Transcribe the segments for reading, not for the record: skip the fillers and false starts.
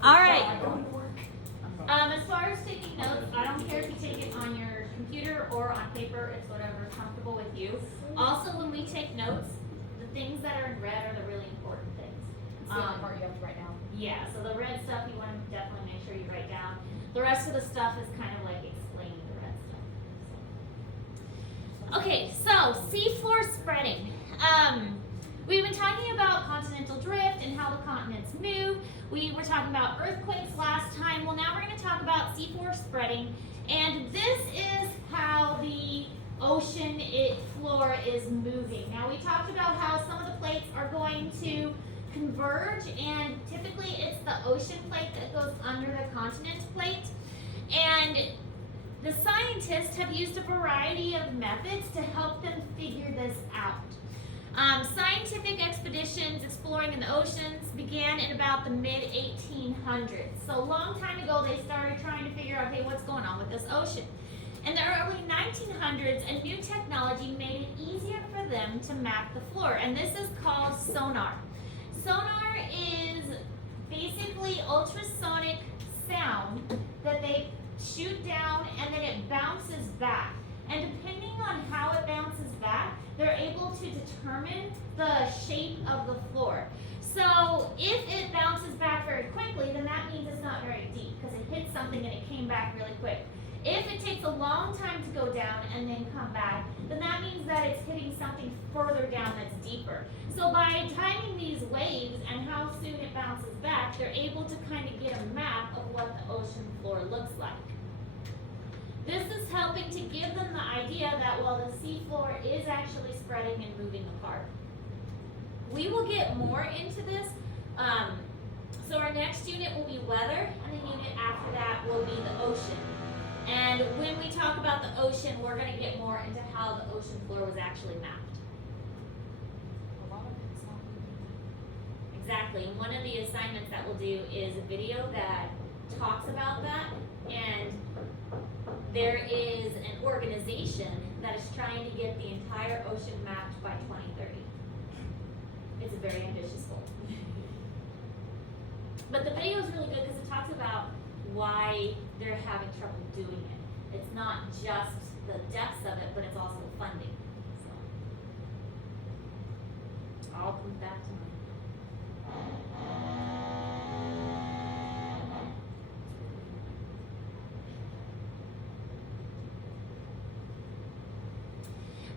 All right. As far as taking notes, I don't care if you take it on your computer or on paper. It's whatever is comfortable with you. Also, when we take notes, the things that are in red are the really important things. It's the only part you have to write down. Yeah, so the red stuff you want to definitely make sure you write down. The rest of the stuff is kind of like explaining the red stuff. Okay, so seafloor spreading. We've been talking about continental drift and how the continents move. We were talking about earthquakes last time. Well, now we're going to talk about seafloor spreading. And this is how the ocean floor is moving. Now, we talked about how some of the plates are going to converge, and typically it's the ocean plate that goes under the continent plate. And the scientists have used a variety of methods to help them figure this out. Scientific expeditions exploring in the oceans began in about the mid-1800s. So a long time ago, they started trying to figure out, hey, what's going on with this ocean? In the early 1900s, a new technology made it easier for them to map the floor, and this is called sonar. Sonar is basically ultrasonic sound that they shoot down and then it bounces back. And depending on how it bounces back, they're able to determine the shape of the floor. So if it bounces back very quickly, then that means it's not very deep because it hit something and it came back really quick. If it takes a long time to go down and then come back, then that means that it's hitting something further down that's deeper. So by timing these waves and how soon it bounces back, they're able to kind of get a map of what the ocean floor looks like. This is helping to give them the idea that, well, the seafloor is actually spreading and moving apart. We will get more into this. So our next unit will be weather, and the unit after that will be the ocean. And when we talk about the ocean, we're going to get more into how the ocean floor was actually mapped. A lot of it's not moving. Exactly. And one of the assignments that we'll do is a video that talks about that. And there is an organization that is trying to get the entire ocean mapped by 2030. It's a very ambitious goal. But the video is really good because it talks about why they're having trouble doing it. It's not just the depths of it, but it's also funding. So all comes back to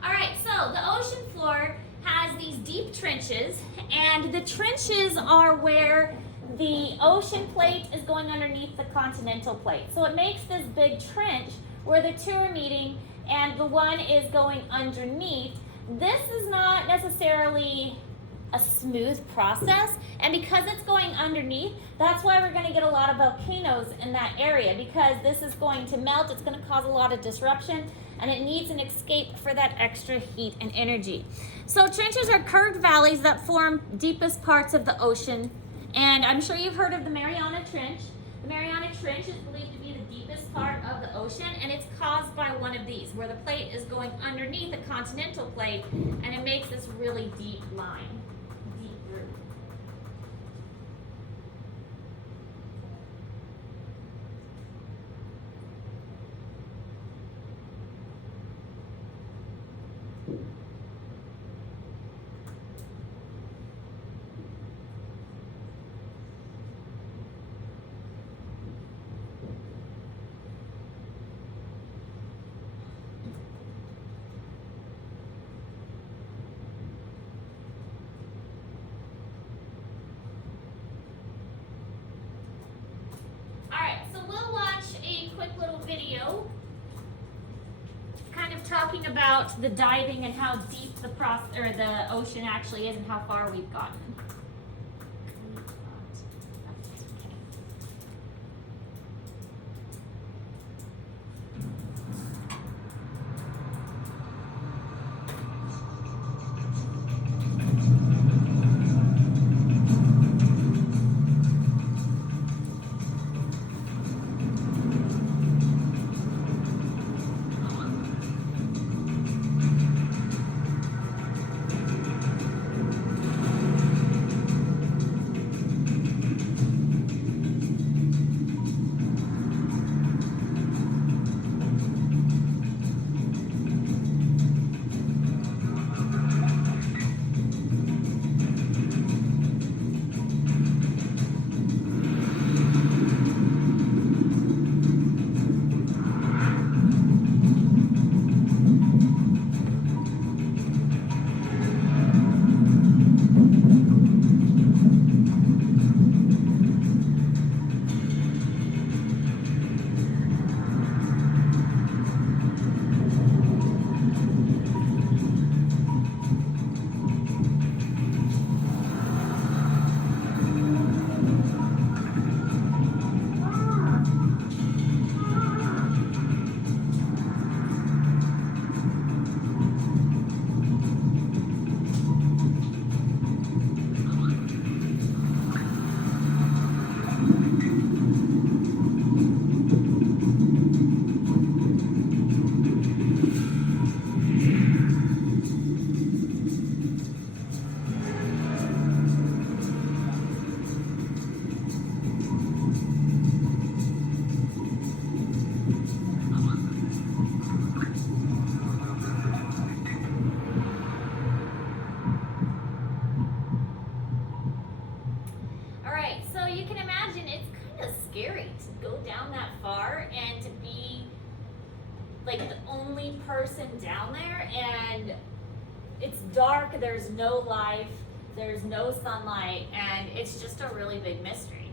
All right, so the ocean floor has these deep trenches, and the trenches are where the ocean plate is going underneath the continental plate. So it makes this big trench where the two are meeting and the one is going underneath. This is not necessarily a smooth process, and because it's going underneath, that's why we're going to get a lot of volcanoes in that area, because this is going to melt, it's going to cause a lot of disruption, and it needs an escape for that extra heat and energy. So trenches are curved valleys that form deepest parts of the ocean. And I'm sure you've heard of the Mariana Trench. The Mariana Trench is believed to be the deepest part of the ocean, and it's caused by one of these, where the plate is going underneath the continental plate, and it makes this really deep line, deep groove. Video kind of talking about the diving and how deep the ocean actually is and how far we've gotten. scary to go down that far and to be like the only person down there, and it's dark, there's no life, there's no sunlight, and it's just a really big mystery.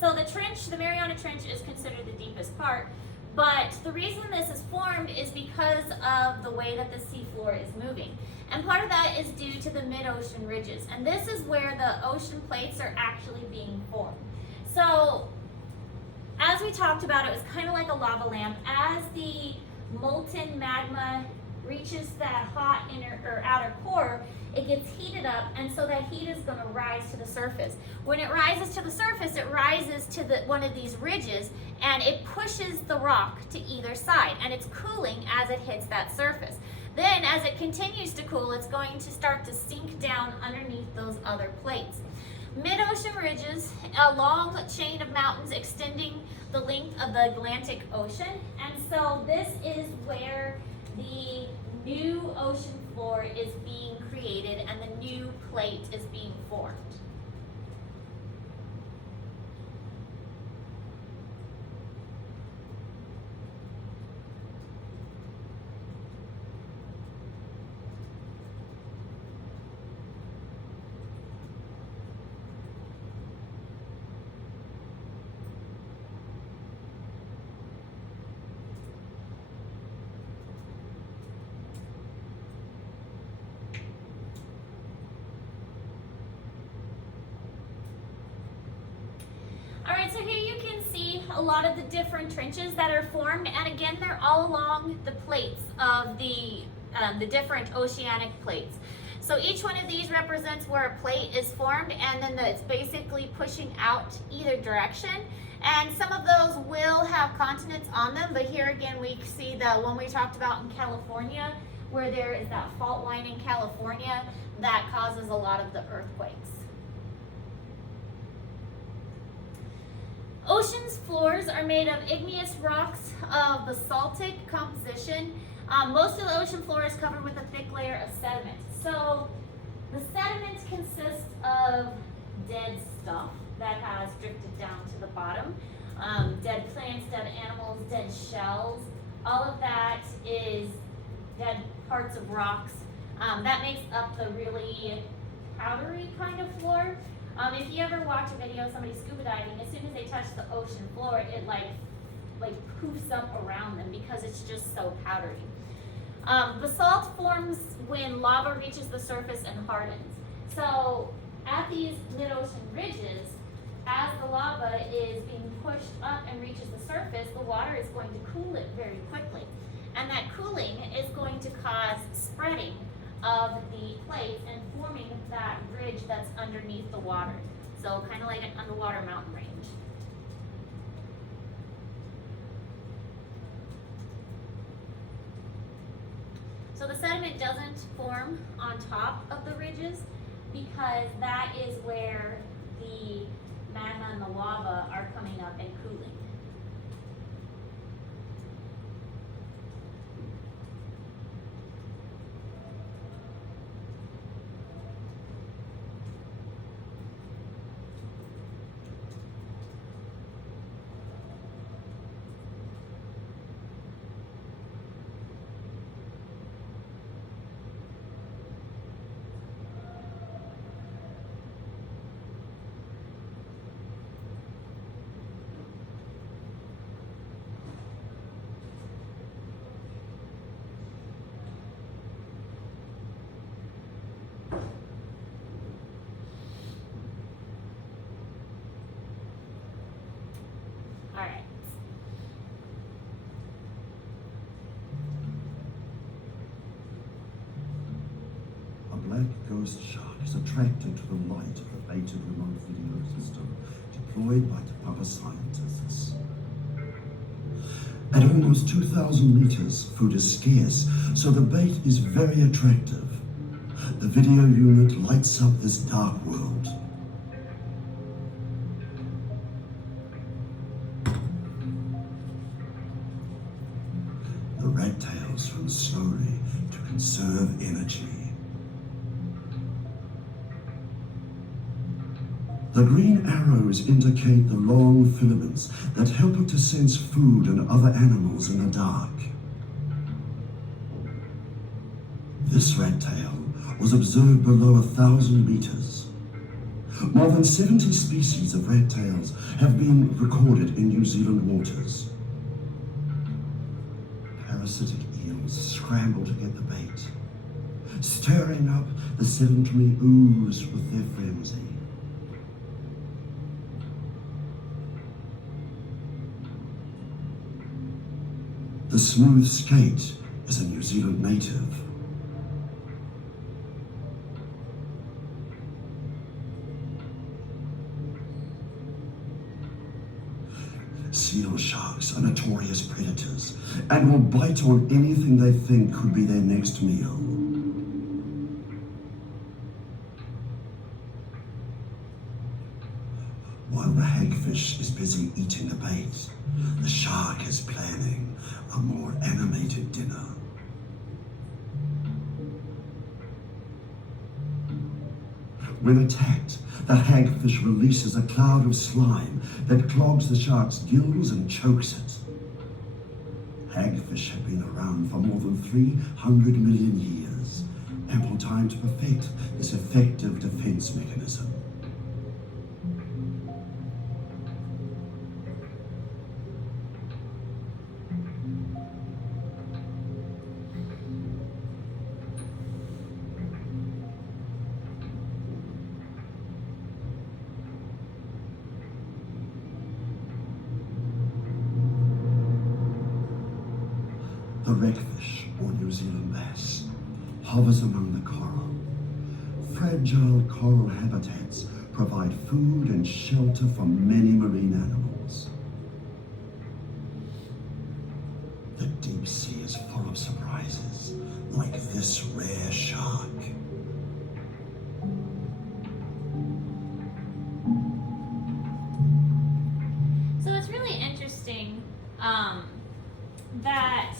So the trench, the Mariana Trench, is considered the deepest part, but the reason this is formed is because of the way that the seafloor is moving. And part of that is due to the mid-ocean ridges, and this is where the ocean plates are actually being formed. So, as we talked about, it was kind of like a lava lamp. As the molten magma reaches that hot inner or outer core, it gets heated up, and so that heat is going to rise to the surface. When it rises to the surface, it rises to one of these ridges, and it pushes the rock to either side, and it's cooling as it hits that surface. Then, as it continues to cool, it's going to start to sink down underneath those other plates. Mid-ocean ridges, a long chain of mountains extending the length of the Atlantic Ocean, and so this is where the new ocean floor is being created and the new plate is being formed. Alright, so here you can see a lot of the different trenches that are formed, and again, they're all along the plates of the different oceanic plates. So each one of these represents where a plate is formed, and then it's basically pushing out either direction. And some of those will have continents on them, but here again we see the one we talked about in California, where there is that fault line in California that causes a lot of the earthquakes. Ocean's floors are made of igneous rocks of basaltic composition. Most of the ocean floor is covered with a thick layer of sediment. So the sediment consists of dead stuff that has drifted down to the bottom. Dead plants, dead animals, dead shells. All of that is dead parts of rocks. That makes up the really powdery kind of floor. If you ever watch a video of somebody scuba diving, as soon as they touch the ocean floor, it like poofs up around them because it's just so powdery. Basalt forms when lava reaches the surface and hardens. So at these mid-ocean ridges, as the lava is being pushed up and reaches the surface, the water is going to cool it very quickly. And that cooling is going to cause spreading of the plates and forming that ridge that's underneath the water. So kind of like an underwater mountain range. So the sediment doesn't form on top of the ridges because that is where the magma and the lava are coming up and cooling. All right. A black ghost shark is attracted to the light of the baited remote video system deployed by Te scientists. At almost 2,000 meters, food is scarce, so the bait is very attractive. The video unit lights up this dark world. The rat-tails swim slowly to conserve energy. The green arrows indicate the long filaments that help it to sense food and other animals in the dark. This rat tail was observed below 1,000 meters. More than 70 species of rat tails have been recorded in New Zealand waters. Parasitic eels scramble to get the bait, stirring up the sedentary ooze with their frenzy. The smooth skate is a New Zealand native. Seal sharks are notorious predators and will bite on anything they think could be their next meal. While the hagfish is busy eating the bait, the shark is planning a more animated dinner. When attacked, the hagfish releases a cloud of slime that clogs the shark's gills and chokes it. Hagfish have been around for more than 300 million years, ample time to perfect this effective defense mechanism. The redfish, or New Zealand bass, hovers among the coral. Fragile coral habitats provide food and shelter for many marine animals. The deep sea is full of surprises, like this rare shark. So it's really interesting that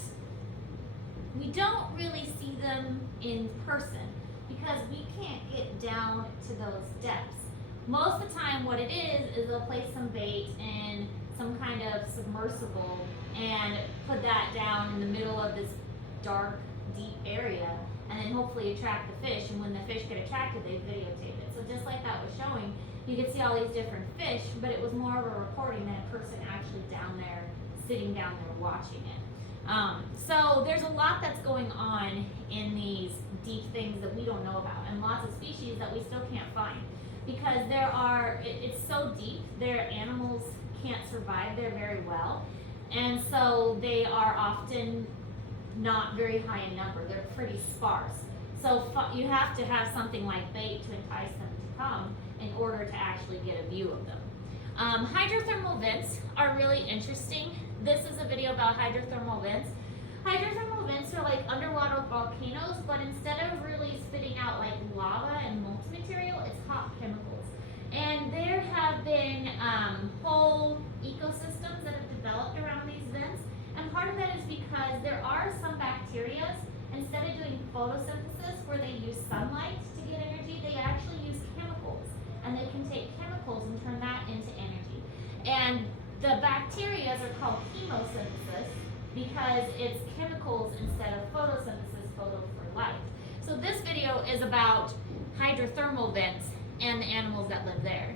we don't really see them in person because we can't get down to those depths. Most of the time what it is they'll place some bait in some kind of submersible and put that down in the middle of this dark, deep area and then hopefully attract the fish, and when the fish get attracted they videotape it. So just like that was showing, you could see all these different fish, but it was more of a recording than a person actually down there, sitting down there watching it. So there's a lot that's going on in these deep things that we don't know about, and lots of species that we still can't find because it's so deep, their animals can't survive there very well, and so they are often not very high in number. They're pretty sparse. So you have to have something like bait to entice them to come in order to actually get a view of them. Hydrothermal vents are really interesting. This is a video about hydrothermal vents. Hydrothermal vents are like underwater volcanoes, but instead of really spitting out like lava and molten material, it's hot chemicals. And there have been whole ecosystems that have developed around these vents, and part of that is because there are some bacteria, instead of doing photosynthesis where they use sunlight to get energy, they actually use chemicals, and they can take chemicals and turn that into energy. And the bacteria are called chemosynthesis because it's chemicals instead of photosynthesis, photo for light. So this video is about hydrothermal vents and the animals that live there.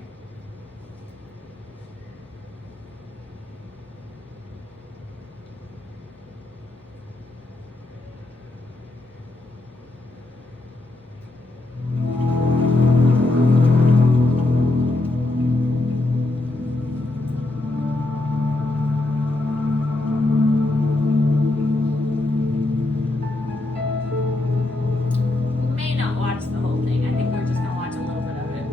We may not watch the whole thing. I think we're just gonna watch a little bit of it.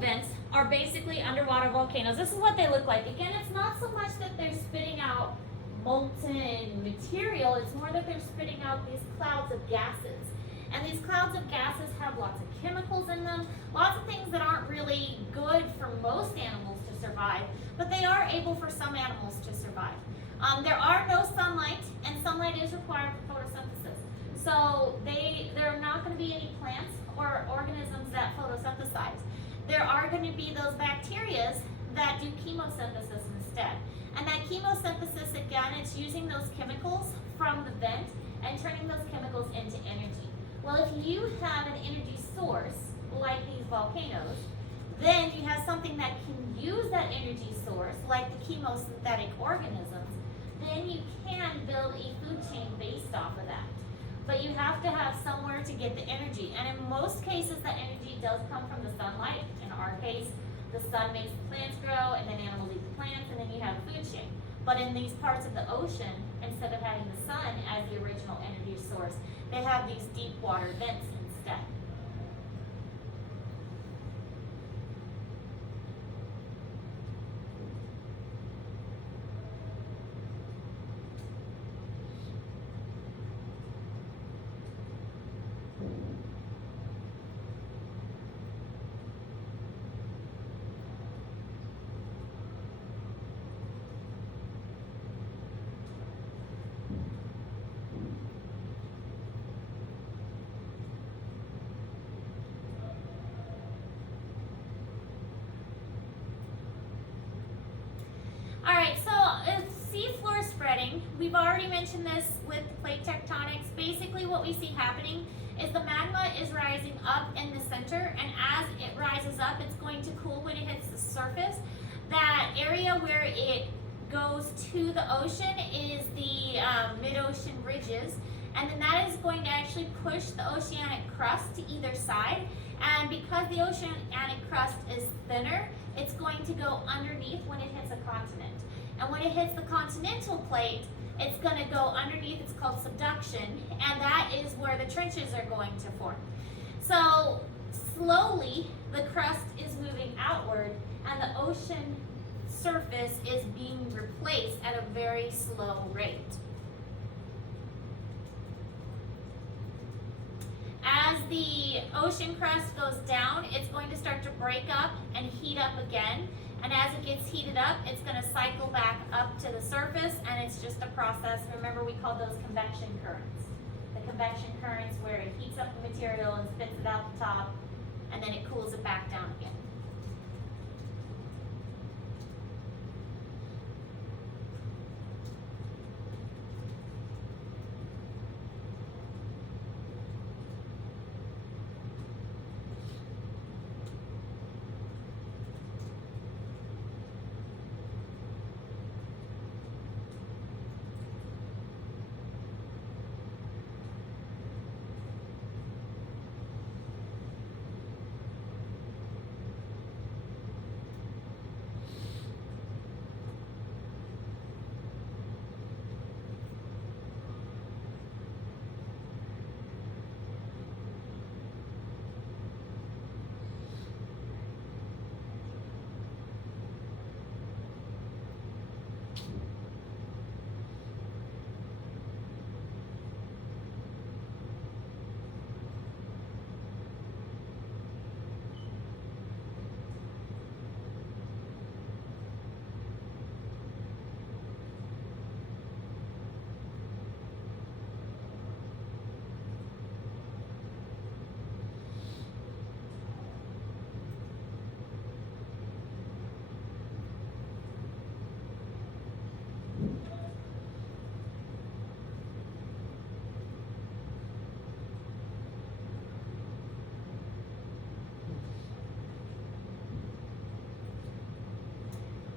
vents are basically underwater volcanoes. This is what they look like. Again, it's not so much that they're spitting out molten material, it's more that they're spitting out these clouds of gases. And these clouds of gases have lots of chemicals in them, lots of things that aren't really good for most animals to survive, but they are able for some animals to survive. There are no sunlight, and sunlight is required for photosynthesis. So there are not going to be any plants or organisms that photosynthesize. There are going to be those bacteria that do chemosynthesis instead. And that chemosynthesis, again, it's using those chemicals from the vent and turning those chemicals into energy. Well, if you have an energy source, like these volcanoes, then you have something that can use that energy source, like the chemosynthetic organisms, then you can build a food chain based off of that. But you have to have somewhere to get the energy. And in most cases, that energy does come from the sunlight. In our case, the sun makes the plants grow, and then animals eat the plants, and then you have a food chain. But in these parts of the ocean, instead of having the sun as the original energy source, they have these deep water vents instead. Alright, so seafloor spreading, we've already mentioned this with plate tectonics. Basically what we see happening is the magma is rising up in the center, and as it rises up, it's going to cool when it hits the surface. That area where it goes to the ocean is the mid-ocean ridges, and then that is going to actually push the oceanic crust to either side. And because the oceanic crust is thinner, it's going to go underneath when it hits a continent. And when it hits the continental plate, it's going to go underneath. It's called subduction, and that is where the trenches are going to form. So slowly, the crust is moving outward, and the ocean surface is being replaced at a very slow rate. As the ocean crust goes down, it's going to start to break up and heat up again. And as it gets heated up, it's going to cycle back up to the surface, and it's just a process. Remember, we call those convection currents. The convection currents where it heats up the material and spits it out the top, and then it cools it back down again.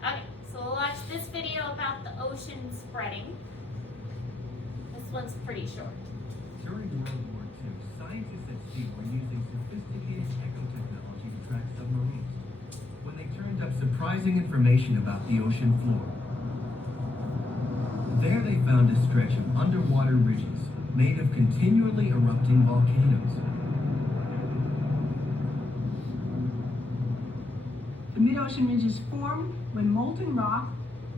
Okay, so we'll watch this video about the ocean spreading. This one's pretty short. During World War II, scientists at sea were using sophisticated technology to track submarines when they turned up surprising information about the ocean floor. There they found a stretch of underwater ridges made of continually erupting volcanoes. mid-ocean ridges form when molten rock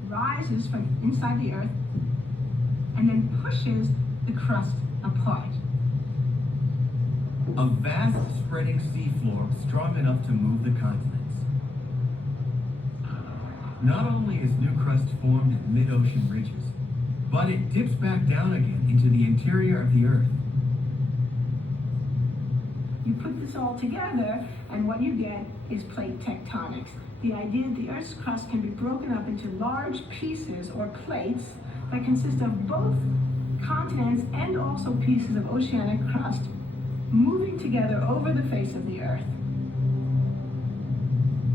rises from inside the Earth and then pushes the crust apart. A vast spreading seafloor strong enough to move the continents. Not only is new crust formed in mid-ocean ridges, but it dips back down again into the interior of the Earth. You put this all together, and what you get is plate tectonics. The idea that the Earth's crust can be broken up into large pieces or plates that consist of both continents and also pieces of oceanic crust moving together over the face of the Earth.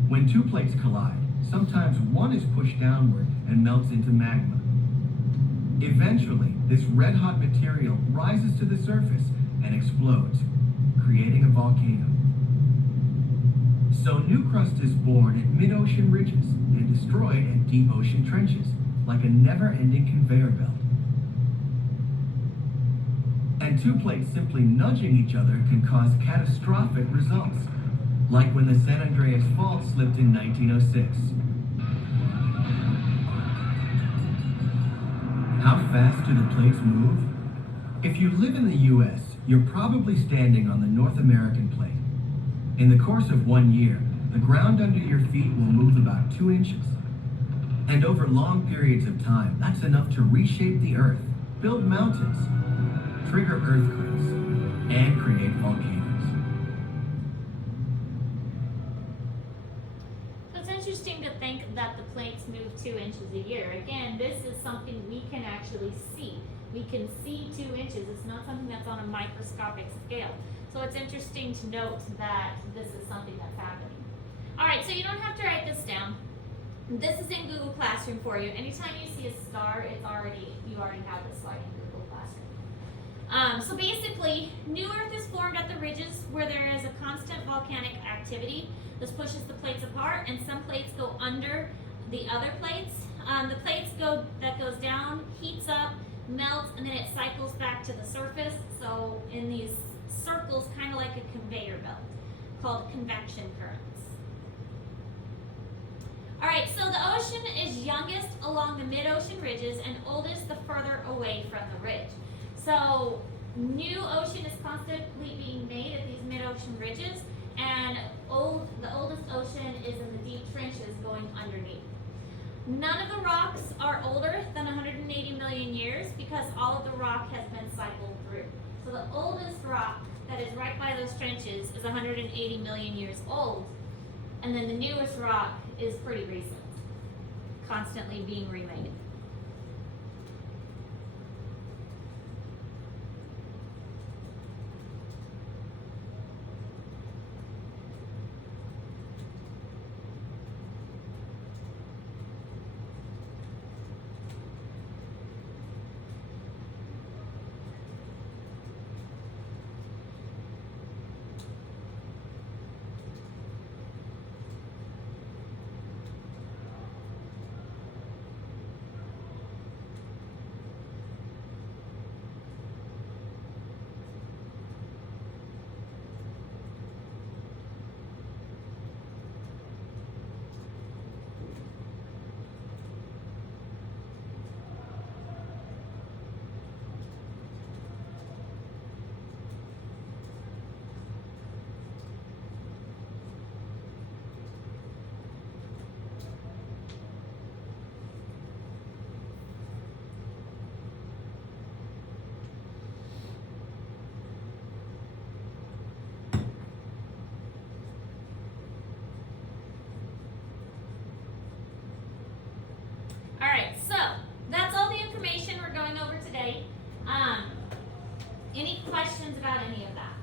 When two plates collide, sometimes one is pushed downward and melts into magma. Eventually, this red-hot material rises to the surface and explodes, creating a volcano. So new crust is born at mid-ocean ridges and destroyed at deep ocean trenches, like a never-ending conveyor belt. And two plates simply nudging each other can cause catastrophic results, like when the San Andreas Fault slipped in 1906. How fast do the plates move? If you live in the US, you're probably standing on the North American plate. In the course of 1 year, the ground under your feet will move about 2 inches. And over long periods of time, that's enough to reshape the Earth, build mountains, trigger earthquakes, and create volcanoes. So it's interesting to think that the plates move 2 inches a year. Again, this is something we can actually see. We can see 2 inches. It's not something that's on a microscopic scale. So it's interesting to note that this is something that's happening. All right, so you don't have to write this down. This is in Google Classroom for you. Anytime you see a star, you already have this slide in Google Classroom. So basically, new Earth is formed at the ridges where there is a constant volcanic activity. This pushes the plates apart, and some plates go under the other plates. The plates that goes down, heats up, melts, and then it cycles back to the surface. So in these circles, kind of like a conveyor belt, called convection currents. All right, so the ocean is youngest along the mid-ocean ridges and oldest the further away from the ridge. So new ocean is constantly being made at these mid-ocean ridges, and the oldest ocean is in the deep trenches going underneath. None of the rocks are older than 180 million years because all of the rock has been cycled through. So the oldest rock that is right by those trenches is 180 million years old, and then the newest rock is pretty recent, constantly being remade. All right, so that's all the information we're going over today. Any questions about any of that?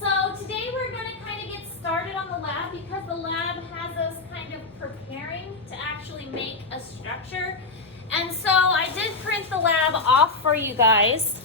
So today we're going to kind of get started on the lab because the lab has us kind of preparing to actually make a structure. And so I did print the lab off for you guys.